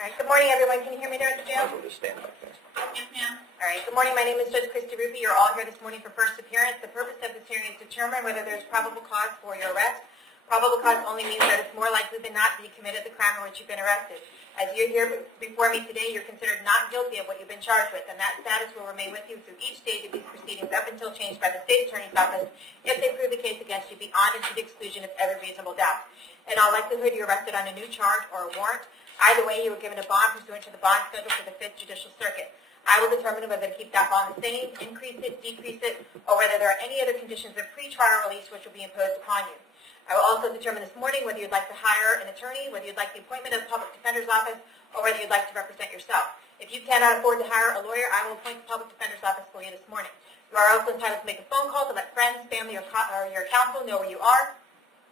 All right, good morning, everyone. Can you hear me there at the jail? I'll just stand up there. Yes, ma'am. All right, good morning. My name is Judge Christy Ruppe. You're all here this morning for first appearance. The purpose of this hearing is to determine whether there's probable cause for your arrest. Probable cause only means that it's more likely than not that you committed the crime for which you've been arrested. As you're here before me today, you're considered not guilty of what you've been charged with, and that status will remain with you through each stage of these proceedings up until changed by the state attorney's office if they prove the case against you beyond and to the exclusion of every reasonable doubt. In all likelihood, you're arrested on a new charge or a warrant. Either way, you were given a bond pursuant to the bond schedule for the 5th Judicial Circuit. I will determine whether to keep that bond the same, increase it, decrease it, or whether there are any other conditions of pre-trial release which will be imposed upon you. I will also determine this morning whether you'd like to hire an attorney, whether you'd like the appointment of the Public Defender's Office, or whether you'd like to represent yourself. If you cannot afford to hire a lawyer, I will appoint the Public Defender's Office for you this morning. You are also entitled to make a phone call to let friends, family, or your counsel know where you are.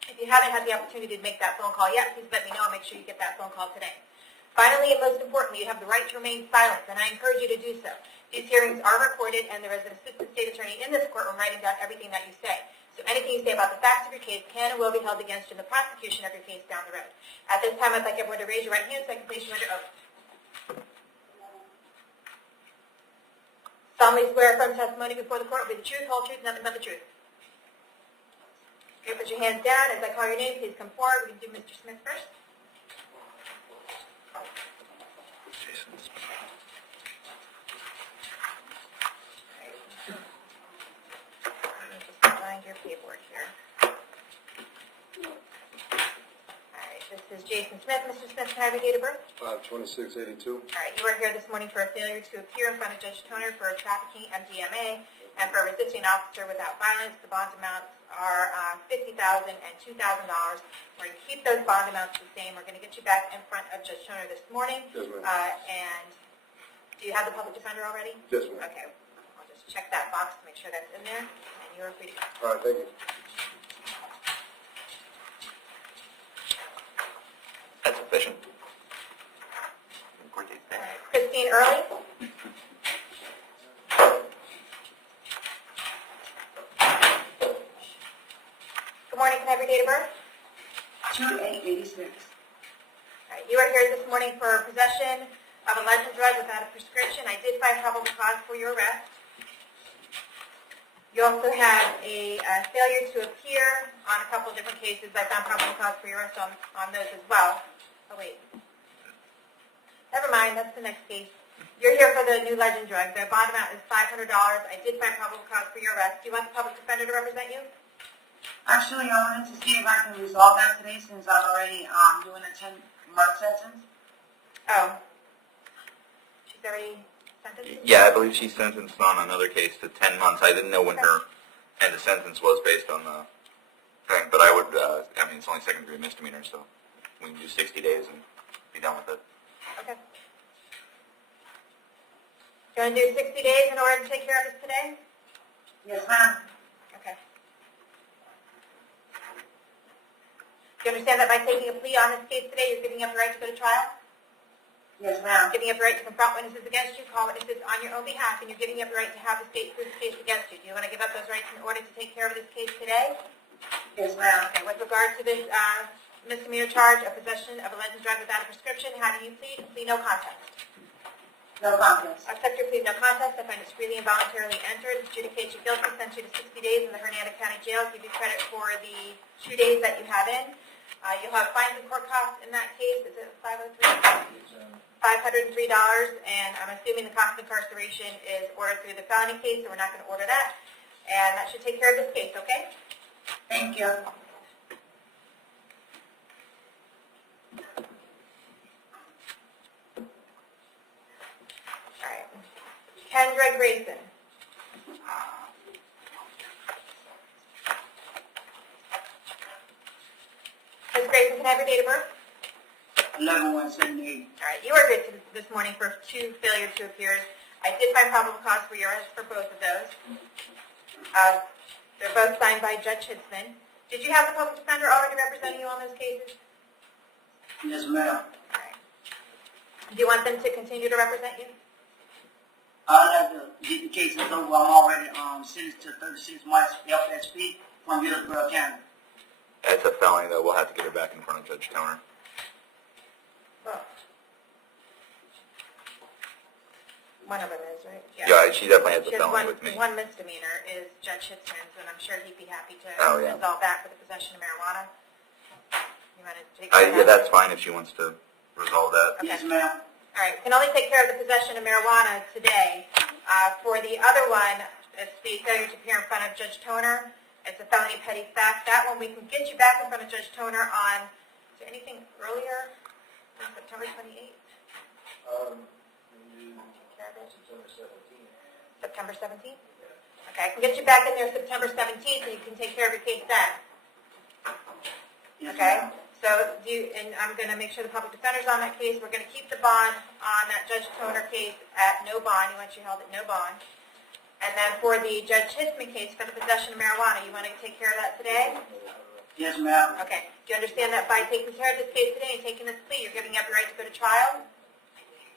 If you haven't had the opportunity to make that phone call yet, please let me know and make sure you get that phone call today. Finally, and most importantly, you have the right to remain silent, and I encourage you to do so. These hearings are recorded, and there is an assistant state attorney in this courtroom writing down everything that you say. So anything you say about the facts of your case can and will be held against you in the prosecution of your case down the road. At this time, I'd like everyone to raise your right hand so I can place you under oath. Solemnly swear affirm testimony before the court will be the truth, whole truth, nothing but the truth. Okay, put your hands down. As I call your name, please come forward. We can do Mr. Smith first. Your paperwork here. All right, this is Jason Smith. Mr. Smith, can I have your date of birth? 5/26/82. All right, you are here this morning for a failure to appear in front of Judge Toner for trafficking MDMA and for resisting an officer without violence. The bond amounts are $50,000 and $2,000. We're going to keep those bond amounts the same. We're going to get you back in front of Judge Toner this morning. Yes, ma'am. And do you have the public defender already? Yes, ma'am. Okay, I'll just check that box to make sure that's in there. You are free to go. All right, thank you. That's sufficient. All right. Christine Early. Good morning. Can I have your date of birth? 2/8/86. All right. You are here this morning for possession of a licensed drug without a prescription. I did find probable cause for your arrest. You also have a failure to appear on a couple of different cases. I found probable cause for your arrest on those as well. Oh, wait. Never mind. That's the next case. You're here for the new legend drug. The bond amount is $500. I did find probable cause for your arrest. Do you want the public defender to represent you? Actually, I wanted to see if I can resolve that today since I'm already doing a 10-month sentence. Oh. She's already sentenced? Yeah, I believe she's sentenced on another case to 10 months. I didn't know when her end of sentence was based on the thing, but I would, I mean, it's only second-degree misdemeanor, so we can do 60 days and be done with it. Okay. You want to do 60 days in order to take care of this today? Yes, ma'am. Okay. Do you understand that by taking a plea on this case today, you're giving up the right to go to trial? Yes, ma'am. Giving up the right to confront witnesses against you, call witnesses on your own behalf, and you're giving up the right to have the state prove the case against you. Do you want to give up those rights in order to take care of this case today? Yes, ma'am. Okay, with regard to this misdemeanor charge of possession of a licensed drug without a prescription, how do you plead? Plead no contest. No contest. Accept your plea of no contest. I find it's freely and voluntarily entered. Adjudicate you guilty, send you to 60 days in the Hernando County Jail. Give you credit for the 2 days that you have in. You'll have fines and court costs in that case. Is it $503, and I'm assuming the cost of incarceration is ordered through the felony case, so we're not going to order that. And that should take care of this case, okay? Thank you. All right. Kendra Grayson. Ms. Grayson, can I have your date of birth? 11/1/78. All right, you are good this morning for 2 failure to appears. I did find probable cause for your arrest for both of those. They're both signed by Judge Hitzman. Did you have the public defender already representing you on those cases? Yes, ma'am. All right. Do you want them to continue to represent you? I'd like to get the cases over. I'm already sentenced to 36 months FSP from Hillsborough County. It's a felony, though. We'll have to get her back in front of Judge Toner. Oh. One of them is, right? Yeah, she definitely has a She has felony with me. one misdemeanor is Judge Hitzman's, and I'm sure he'd be happy to Oh, yeah. resolve that for the possession of marijuana. You want to take care of Yeah, that? that's fine if she wants to resolve that. Okay. Yes, ma'am. All right, we can only take care of the possession of marijuana today. For the other one, it's the failure to appear in front of Judge Toner. It's a felony petty theft. That one, we can get you back in front of Judge Toner on, is there anything earlier? On September 28th? September 17th? Okay, I can get you back in there September 17th, and you can take care of your case then. Yes, Okay? ma'am. So, and I'm going to make sure the public defender's on that case. We're going to keep the bond on that Judge Toner case at no bond. You want you held at no bond. And then for the Judge Hitzman case for the possession of marijuana, you want to take care of that today? Yes, ma'am. Okay. Do you understand that by taking care of this case today and taking this plea, you're giving up your right to go to trial?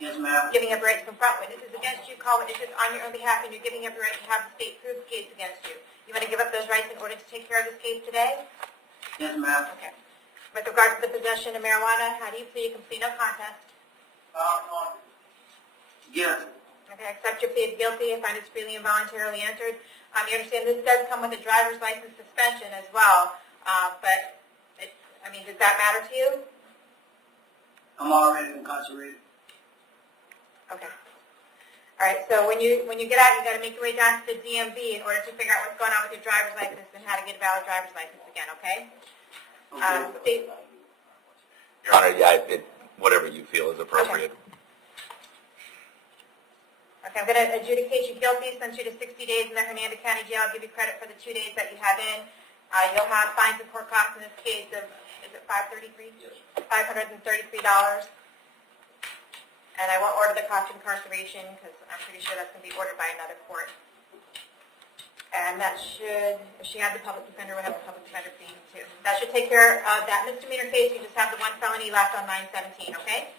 Yes, ma'am. Giving up your right to confront witnesses against you, call witnesses on your own behalf, and you're giving up your right to have the state prove the case against you. You want to give up those rights in order to take care of this case today? Yes, ma'am. Okay. With regard to the possession of marijuana, how do you plead? You can plead no contest. Yes. Okay, accept your plea of guilty and find it's freely and voluntarily entered. You understand this does come with a driver's license suspension as well, but does that matter to you? I'm already incarcerated. Okay. All right, so when you get out, you got to make your way down to the DMV in order to figure out what's going on with your driver's license and how to get a valid driver's license again, okay? Okay. Your Honor, yeah, whatever you feel is appropriate. Okay, I'm going to adjudicate you guilty, send you to 60 days in the Hernando County Jail. I'll give you credit for the 2 days that you have in. You'll have fines and court costs in this case of, is it $533? Yes. $533. And I won't order the cost of incarceration because I'm pretty sure that's going to be ordered by another court. And that should, if she had the public defender, we'll have the public defender fee too. That should take care of that misdemeanor case. You just have the one felony left on 917, okay?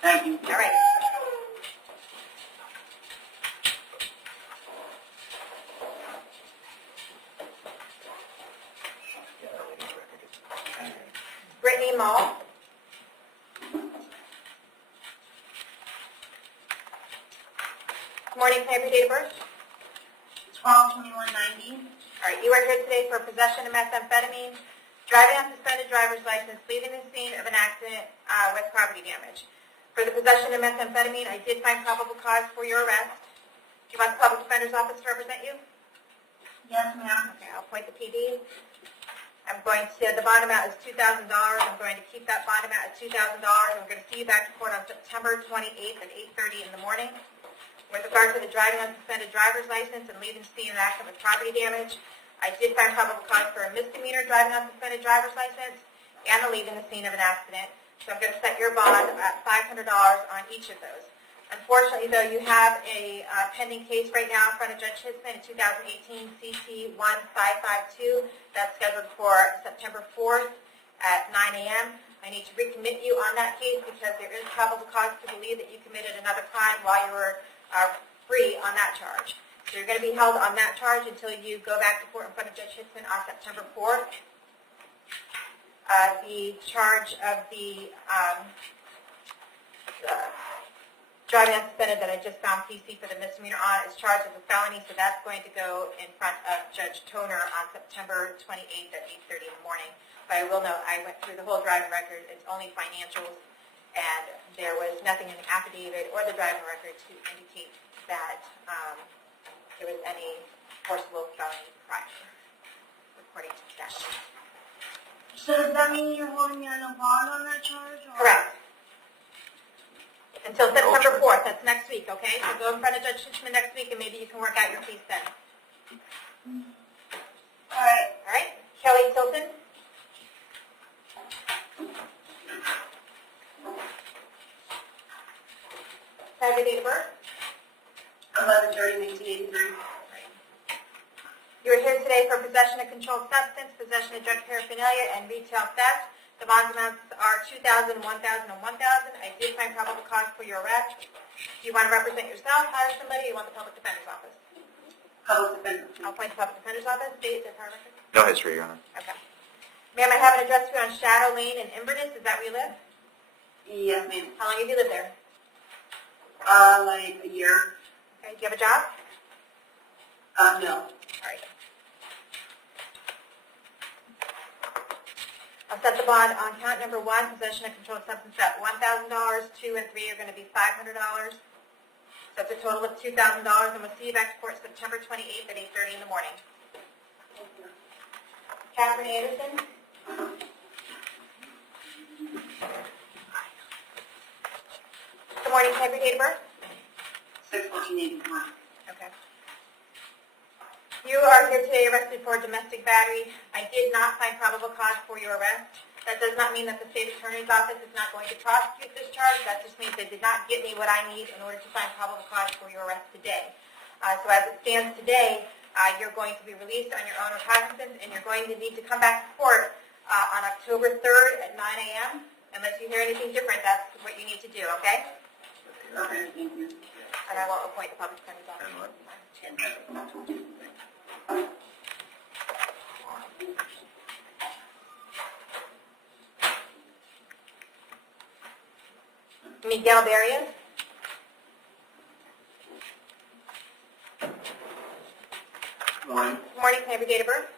Thank you. All right. Brittany Mall. Good morning, can I have your date of birth? 12/21/90. All right, you are here today for possession of methamphetamine, driving on suspended driver's license, leaving the scene of an accident with property damage. For the possession of methamphetamine, I did find probable cause for your arrest. Do you want the public defender's office to represent you? Yes, ma'am. Okay, I'll appoint the PD. I'm going to, the bond amount is $2,000. I'm going to keep that bond amount at $2,000. I'm going to see you back to court on September 28th at 8:30 in the morning. With regard to the driving on suspended driver's license and leaving the scene of an accident with property damage, I did find probable cause for a misdemeanor driving on suspended driver's license and a leaving the scene of an accident. So I'm going to set your bond at $500 on each of those. Unfortunately, though, you have a pending case right now in front of Judge Hitzman in 2018 CT-1552 that's scheduled for September 4th at 9 a.m. I need to recommit you on that case because there is probable cause to believe that you committed another crime while you were free on that charge. So you're going to be held on that charge until you go back to court in front of Judge Hitzman on September 4th. The charge of the driving unsuspended that I just found PC for the misdemeanor on is charged as a felony, so that's going to go in front of Judge Toner on September 28th at 8:30 in the morning. But I will note, I went through the whole driving record. It's only financials, and there was nothing in the affidavit or the driving record to indicate that there was any forcible felony prior, according to statute. So does that mean you're holding me on a bond on that charge? Or? Correct. Until September 4th, that's next week, okay? So go in front of Judge Hitzman next week, and maybe you can work out your piece then. All right. All right? Kelly Tilton? Have your date of birth? 11/30/1983. You are here today for possession of controlled substance, possession of drug paraphernalia, and retail theft. The bond amounts are $2,000, $1,000, and $1,000. I did find probable cause for your arrest. Do you want to represent yourself, hire somebody, or you want the public defender's office? Public defender. I'll appoint the public defender's office. Date, the car record? No history, Your Honor. Okay. Ma'am, I have an address for you on Shadow Lane in Inverness. Is that where you live? Yes, ma'am. How long have you lived there? Like a year. Okay, do you have a job? No. All right. I'll set the bond on count number 1, possession of controlled substance at $1,000. 2 and 3 are going to be $500. So it's a total of $2,000, and we'll see you back to court September 28th at 8:30 in the morning. Catherine Anderson. Good morning. Can I have your date of birth? 6/14/83. Okay. You are here today arrested for domestic battery. I did not find probable cause for your arrest. That does not mean that the state attorney's office is not going to prosecute this charge. That just means they did not get me what I need in order to find probable cause for your arrest today. So as it stands today, you're going to be released on your own recognizance, and you're going to need to come back to court on October 3rd at 9 a.m. Unless you hear anything different, that's what you need to do, okay? Okay, thank you. And I won't appoint the public defender's office. Miguel Barrios. Morning. Good morning. Can I have your date of birth?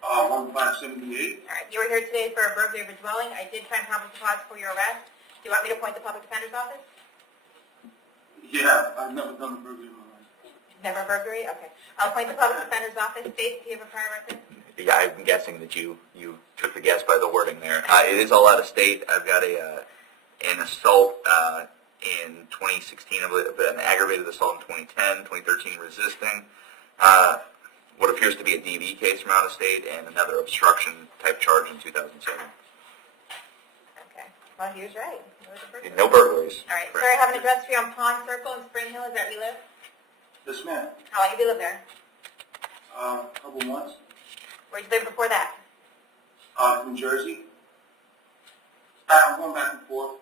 1578. All right. You were here today for a burglary of a dwelling. I did find probable cause for your arrest. Do you want me to appoint the public defender's office? Yeah, I've never done a burglary in my life. Never a burglary? Okay. I'll appoint the public defender's office. State, do you have a prior record? Yeah, I'm guessing that you took the guess by the wording there. It is all out of state. I've got an assault in 2016, I believe, an aggravated assault in 2010, 2013 resisting, what appears to be a DV case from out of state, and another obstruction type charge in 2007. Okay. Well, he was right. It was a burglary. No burglaries. All right. Sir, I have an address for you on Pond Circle in Spring Hill. Is that where you live? Yes, ma'am. How long have you lived there? Couple months. Where did you live before that? New Jersey. I'm going back and forth.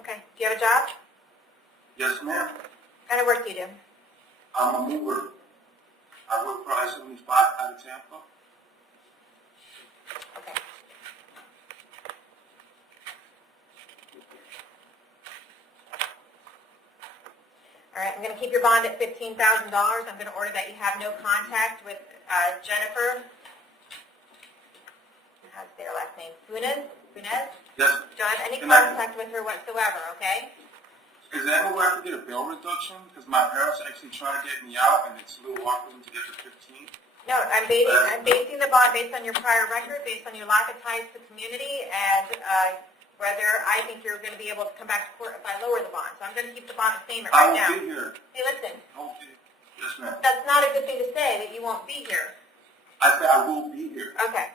Okay. Do you have a job? Yes, ma'am. What kind of work do you do? I'm a mover. I work for I-75 out of Tampa. Okay. All right, I'm going to keep your bond at $15,000. I'm going to order that you have no contact with Jennifer. How's their last name? Funes? Yes. Don't have any And I- contact with her whatsoever, okay? Is there any way I can get a bill reduction? Because my parents actually trying to get me out, and it's a little hard for them to get to 15. No, I'm basing the bond based on your prior record, based on your lack of ties to the community, and whether I think you're going to be able to come back to court if I lower the bond. So I'm going to keep the bond the same I right won't now. be here. Hey, listen, I won't be. Yes, ma'am. that's not a good thing to say, that you won't be here. I said I will be here. Okay,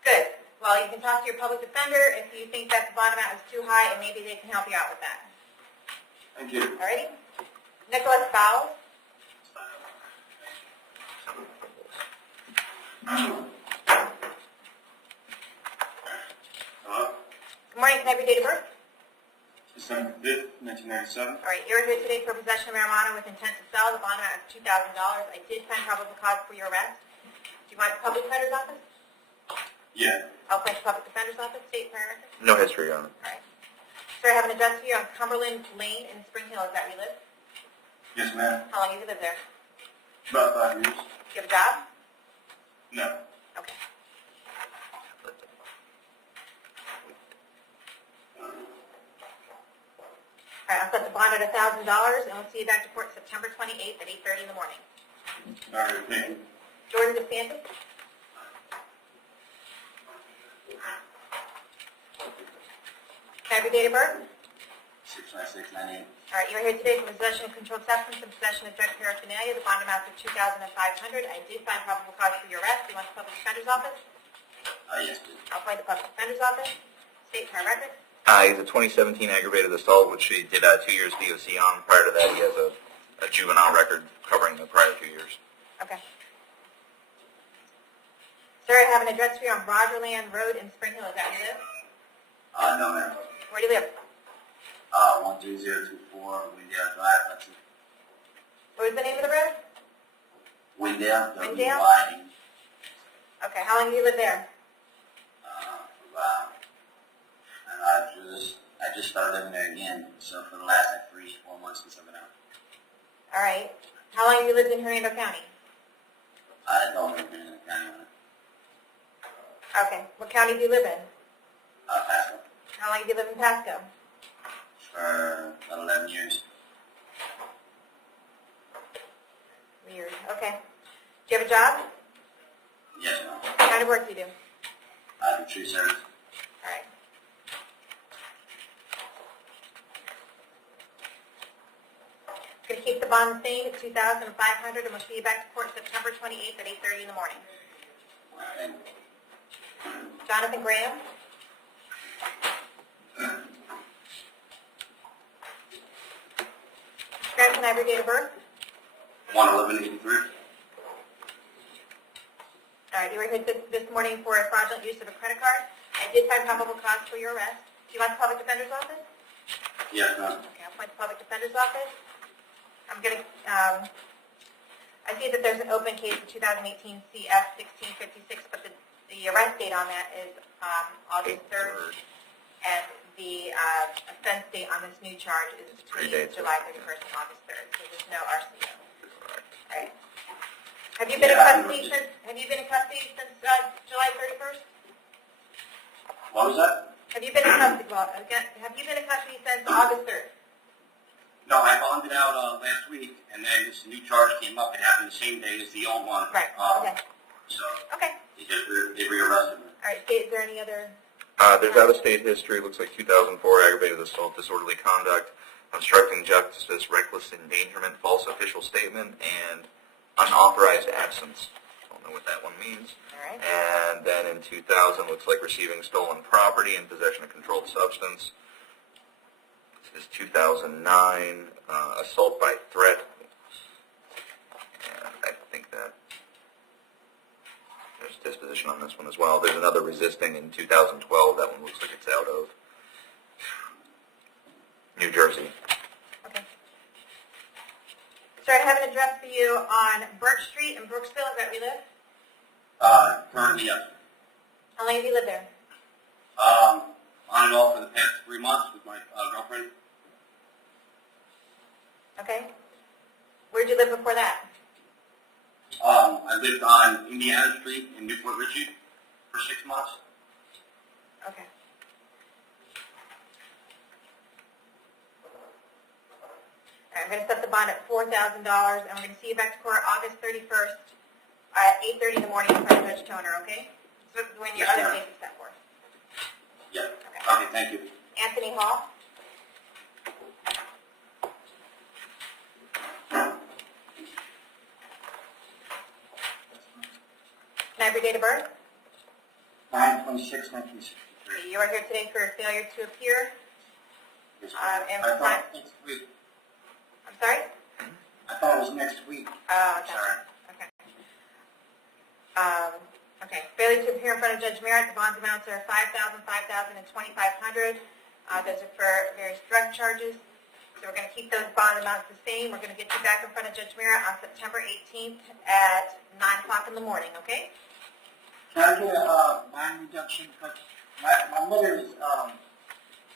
good. Well, you can talk to your public defender if you think that the bond amount is too high, and maybe they can help you out with that. Thank you. All righty? Nicholas Fowles. Hello? Good morning. Can I have your date of birth? December 5th, 1997. All right, you're here today for possession of marijuana with intent to sell. The bond amount is $2,000. I did find probable cause for your arrest. Do you want the public defender's office? Yeah. I'll place the public defender's office. State prior record. No history on it. All right. Sir, I have an address for you on Cumberland Lane in Spring Hill. Is that where you live? Yes, ma'am. How long have you lived there? About 5 years. Do you have a job? No. Okay. All right, I'll set the bond at $1,000, and we'll see you back to court September 28th at 8:30 in the morning. All right, thank you. Jordan DeSantis? Can I have your date of birth? 69698. All right, you're here today for possession of controlled substance and possession of drug paraphernalia. The bond amount is $2,500. I did find probable cause for your arrest. Do you want the public defender's office? Yes, please. I'll find the public defender's office. State prior record. He's a 2017 aggravated assault, which he did 2 years DOC on. Prior to that, he has a juvenile record covering the prior 2 years. Okay. Sir, I have an address for you on Rogerland Road in Spring Hill. Is that where you live? No, ma'am. Where do you live? 13024 Windale Drive, that's it. What was the name of the road? Windale, Windale? W-Y. Okay, how long have you lived there? About, and I just started living there again, so for the last 3-4 months since I've been out. All right. How long have you lived in Hernando County? I don't live in the county. Okay. What county do you live in? Pasco. How long have you lived in Pasco? For about 11 years. Weird. Okay. Do you have a job? Yes, ma'am. What kind of work do you do? I do tree service. All right. Going to keep the bond the same at $2,500, and we'll see you back to court September 28th at 8:30 in the morning. And Jonathan Graham? Graham, can I have your date of birth? 11183. All right, you were here this morning for a fraudulent use of a credit card. I did find probable cause for your arrest. Do you want the public defender's office? Yes, ma'am. Okay, I'll point the public defender's office. I'm going to, I see that there's an open case of 2018 CF 1656, but the arrest date on that is August 3rd, and the offense date on this new charge is between July 31st and August 3rd, so there's no RCO. All right. Have you been in custody since July 31st? What was that? Have you been in custody? Well, again, have you been in custody since August 3rd? No, I bonded out last week, and then this new charge came up. It happened the same day as the old one. Right. Okay. So Okay. they re-arrested me. All right. Is there any other? There's out-of-state history. Looks like 2004 aggravated assault, disorderly conduct, obstructing justice, reckless endangerment, false official statement, and unauthorized absence. Don't know what that one means. All right. And then in 2000, looks like receiving stolen property and possession of controlled substance. This is 2009, assault by threat. And I think that there's disposition on this one as well. There's another resisting in 2012. That one looks like it's out of New Jersey. Okay. Sir, I have an address for you on Birch Street in Brooksville. Is that where you live? Currently, yes. How long have you lived there? On and off for the past 3 months with my girlfriend. Okay. Where did you live before that? I lived on Indiana Street in Newport Richey for 6 months. Okay. All right, I'm going to set the bond at $4,000, and we're going to see you back to court August 31st at 8:30 in the morning in front of Judge Toner, okay? So when your Yes, other ma'am. case is set for. Yeah. Okay. Okay, thank you. Anthony Hall? Can I have your date of birth? 9/26/1963. You are here today for failure to appear. Yes, And I what thought time? next week. I'm sorry? I thought it was next week. Okay. Sorry. Okay. Okay. Failure to appear in front of Judge Merritt. The bond amounts are $5,000, $5,000, and $2,500. Those are for various drug charges. So we're going to keep those bond amounts the same. We're going to get you back in front of Judge Merritt on September 18th at 9 o'clock in the morning, okay? Can I get a bond reduction? Because my mother is,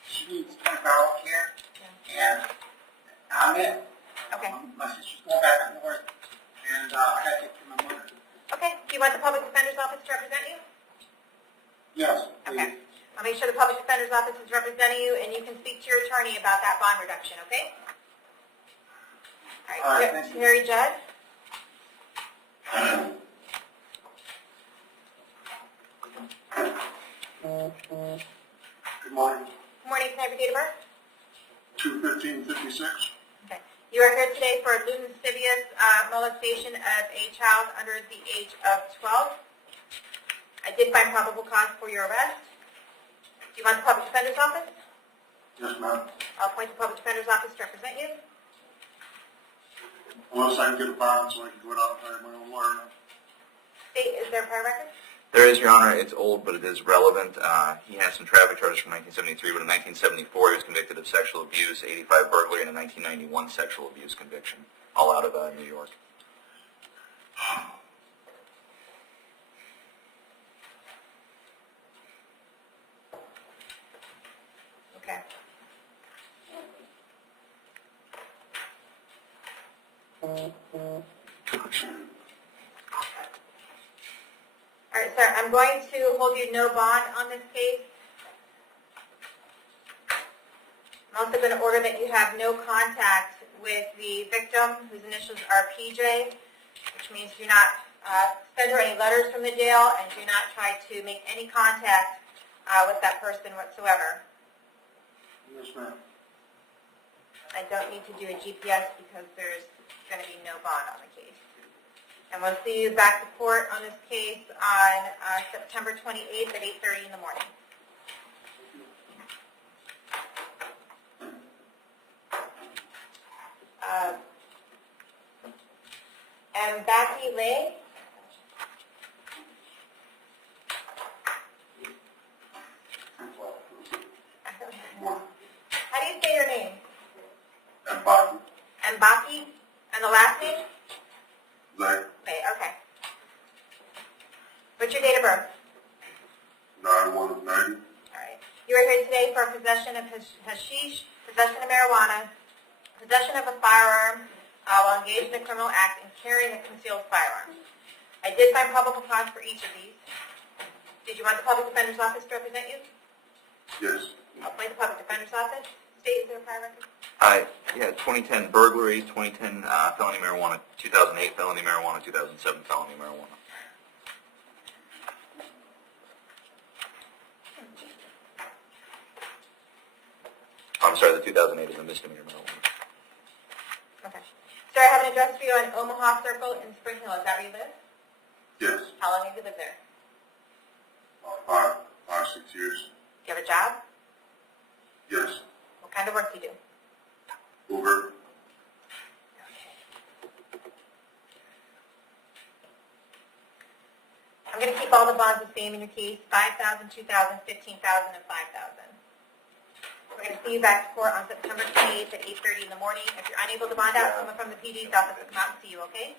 she needs 24-hour care, and I'm in. Okay. My sister's going back up north, and I got to get to my mother. Okay. Do you want the Public Defender's Office to represent you? Yes, please. Okay. I'll make sure the Public Defender's Office is representing you, and you can speak to your attorney about that bond reduction, okay? All right, thank you. Harry Judd? Good morning. Good morning. Can I have your date of birth? 2/15/56. Okay. You are here today for lascivious molestation of a child under the age of 12. I did find probable cause for your arrest. Do you want the Public Defender's Office? Yes, ma'am. I'll appoint the Public Defender's Office to represent you. Unless I can get a bond so I can go it out and hire my own lawyer now. State, is there a prior record? There is, Your Honor. It's old, but it is relevant. He has some traffic charges from 1973, but in 1974 he was convicted of sexual abuse, 85 burglary, and a 1991 sexual abuse conviction, all out of New York. Okay. All right, sir, I'm going to hold you no bond on this case. I'm also going to order that you have no contact with the victim, whose initials are PJ, which means do not send her any letters from the jail and do not try to make any contact with that person whatsoever. Yes, ma'am. I don't need to do a GPS because there's going to be no bond on the case. And we'll see you back to court on this case on September 28th at 8:30 in the morning. And Becky Lay. How do you say your name? Mbaki. Mbaki? And the last name? Zay. Okay. What's your date of birth? 9/1 of 90. All right. You are here today for possession of hashish, possession of marijuana, possession of a firearm while engaged in a criminal act, and carrying a concealed firearm. I did find probable cause for each of these. Did you want the public defender's office to represent you? Yes. I'll play the public defender's office. State, is there a prior record? Yeah, 2010 burglary, 2010 felony marijuana, 2008 felony marijuana, 2007 felony marijuana. I'm sorry, the 2008 is a misdemeanor marijuana. Okay. Sir, I have an address for you on Omaha Circle in Spring Hill. Is that where you live? Yes. How long have you lived there? 6 years. Do you have a job? Yes. What kind of work do you do? Uber. I'm going to keep all the bonds the same in your case, $5,000, $2,000, $15,000, and $5,000. We're going to see you back to court on September 28th at 8:30 in the morning. If you're unable to bond out, someone from the PD's office will come out and see you, okay?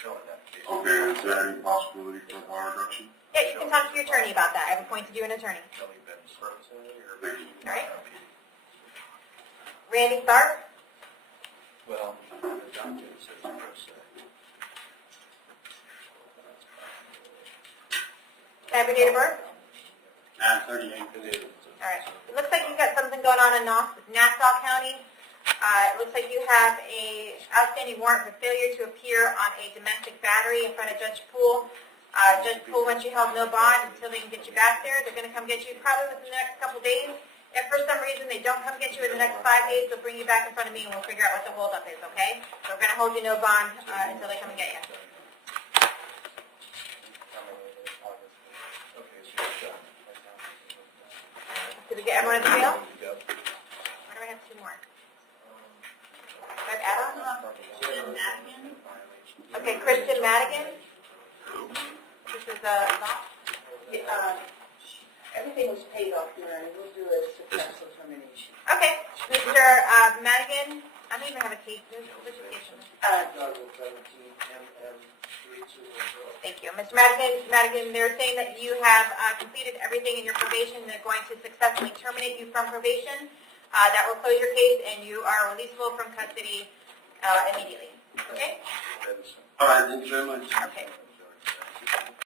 Okay, is there any possibility for harm reduction? Yeah, you can talk to your attorney about that. I've appointed you an attorney. Thank you. All right? Randy Tharp? Well, the document says pro se. Can I have your date of birth? 9/38. All right. It looks like you've got something going on in Nassau County. It looks like you have a outstanding warrant for failure to appear on a domestic battery in front of Judge Poole. Judge Poole wants you held no bond until they can get you back there. They're going to come get you probably within the next couple days. If for some reason they don't come get you in the next 5 days, they'll bring you back in front of me and we'll figure out what the holdup is, okay? So we're going to hold you no bond until they come and get you. Did we get everyone at the jail? Why do I have two more? Do I have add-ons? Okay, Christian Madigan. This is Everything was paid off here, and we'll do a successful termination. okay, Mr. Madigan. I don't even have a case. Which case? Thank you. Mr. Madigan, they're saying that you have completed everything in your probation. They're going to successfully terminate you from probation. That will close your case, and you are releasable from custody immediately. Okay? All right, thank you very much. Okay.